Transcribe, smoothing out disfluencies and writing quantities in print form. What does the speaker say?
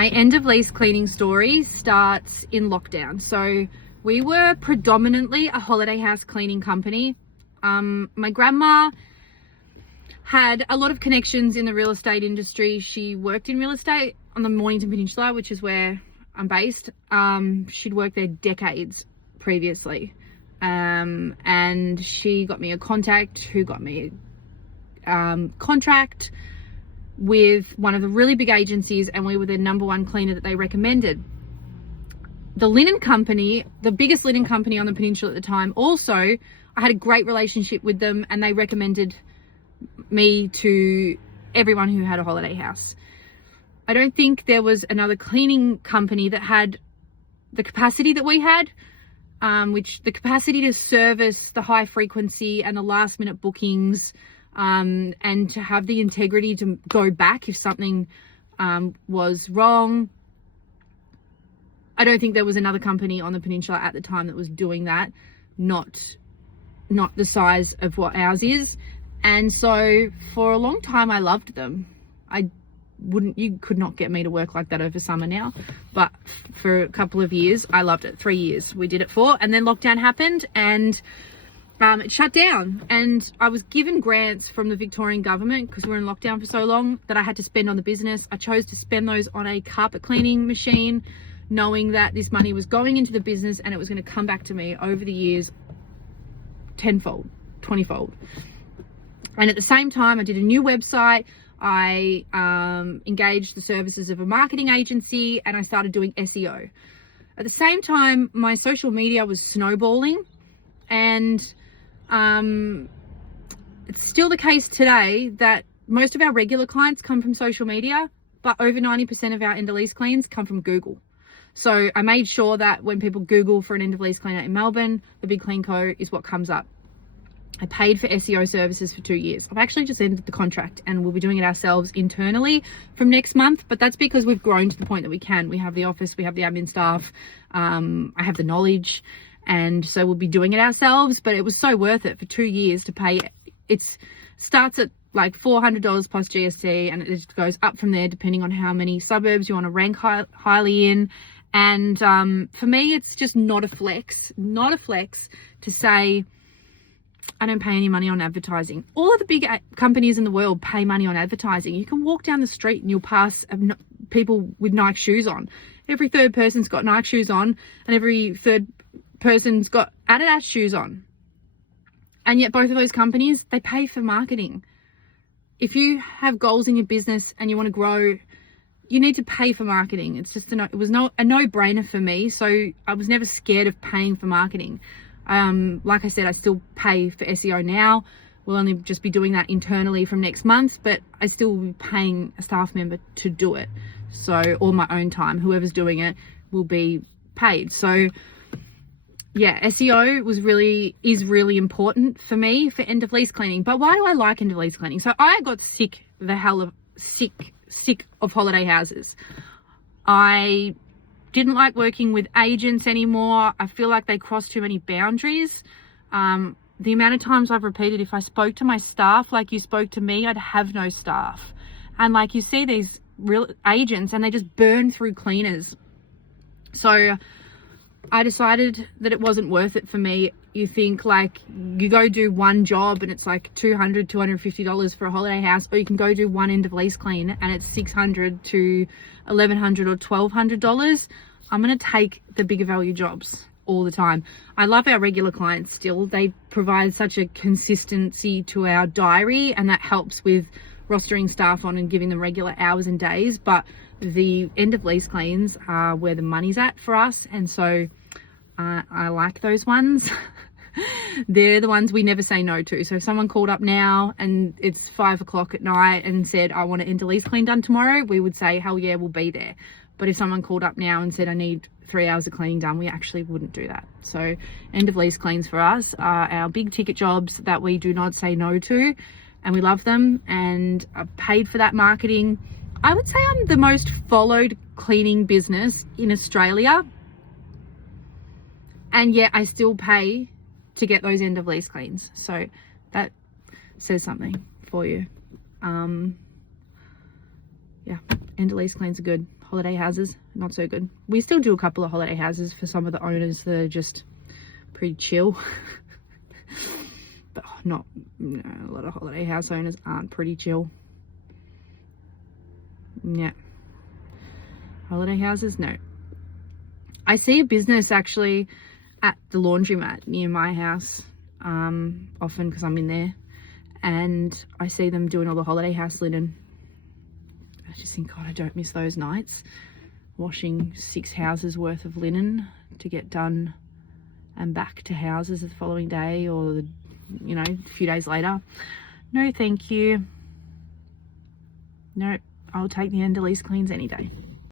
My end of lease cleaning story starts in lockdown. So we were predominantly a holiday house cleaning company. My grandma had a lot of connections in the real estate industry. She worked in real estate on the Mornington Peninsula, which is where I'm based. She'd worked there decades previously. And she got me a contact who got me a contract with one of the really big agencies, and we were the number one cleaner that they recommended. The linen company, the biggest linen company on the peninsula at the time, also, I had a great relationship with them, and they recommended me to everyone who had a holiday house. I don't think there was another cleaning company that had the capacity that we had, which the capacity to service the high frequency and the last minute bookings, and to have the integrity to go back if something was wrong. I don't think there was another company on the peninsula at the time that was doing that, not the size of what ours is. And so for a long time I loved them. You could not get me to work like that over summer now, but for a couple of years I loved it. 3 years we did it for, and then lockdown happened and it shut down, and I was given grants from the Victorian government because we were in lockdown for so long that I had to spend on the business. I chose to spend those on a carpet cleaning machine, knowing that this money was going into the business and it was going to come back to me over the years tenfold, 20-fold. And at the same time I did a new website. I engaged the services of a marketing agency, and I started doing SEO. At the same time, my social media was snowballing, and it's still the case today that most of our regular clients come from social media, but over 90% of our end of lease cleans come from Google. So I made sure that when people Google for an end of lease cleaner in Melbourne, the Big Clean Co is what comes up. I paid for SEO services for 2 years. I've actually just ended the contract, and we'll be doing it ourselves internally from next month, but that's because we've grown to the point that we can. We have the office, we have the admin staff, I have the knowledge, and so we'll be doing it ourselves. But it was so worth it for 2 years to pay. It starts at like $400 plus GST, and it just goes up from there depending on how many suburbs you want to rank highly in. And for me, it's just not a flex to say I don't pay any money on advertising. All of the big companies in the world pay money on advertising. You can walk down the street and you'll pass people with Nike shoes on. Every third person's got Nike shoes on, and every third person's got Adidas shoes on. And yet both of those companies, they pay for marketing. If you have goals in your business and you want to grow, you need to pay for marketing. It's just it was a no-brainer for me. So I was never scared of paying for marketing. Like I said, I still pay for SEO now. We'll only just be doing that internally from next month, but I still will be paying a staff member to do it. So, or my own time, whoever's doing it will be paid. So yeah, SEO is really important for me for end of lease cleaning. But why do I like end of lease cleaning? So I got sick of holiday houses. I didn't like working with agents anymore. I feel like they cross too many boundaries. The amount of times I've repeated, if I spoke to my staff like you spoke to me, I'd have no staff. And like you see these real agents and they just burn through cleaners. So I decided that it wasn't worth it for me. You think like you go do one job and it's like $200, $250 for a holiday house, or you can go do one end of lease clean and it's $600 to $1,100 or $1,200. I'm going to take the bigger value jobs all the time. I love our regular clients still. They provide such a consistency to our diary, and that helps with rostering staff on and giving them regular hours and days. But the end of lease cleans are where the money's at for us, and so I like those ones. They're the ones we never say no to. So if someone called up now and it's 5 o'clock at night and said, I want an end of lease clean done tomorrow, we would say, hell yeah, we'll be there. But if someone called up now and said, I need 3 hours of cleaning done, we actually wouldn't do that. So end of lease cleans for us are our big ticket jobs that we do not say no to, and we love them, and I've paid for that marketing. I would say I'm the most followed cleaning business in Australia, and yet I still pay to get those end of lease cleans. So that says something for you. Yeah, end of lease cleans are good. holiday houses, not so good. We still do a couple of holiday houses for some of the owners that are just pretty chill. But not, you know, a lot of holiday house owners aren't pretty chill. Yeah. Holiday houses, no. I see a business actually at the laundromat near my house, often because I'm in there, and I see them doing all the holiday house linen. I just think, God, I don't miss those nights washing 6 houses worth of linen to get done and back to houses the following day, or the, you know, a few days later. No, thank you. No, I'll take the end of lease cleans any day.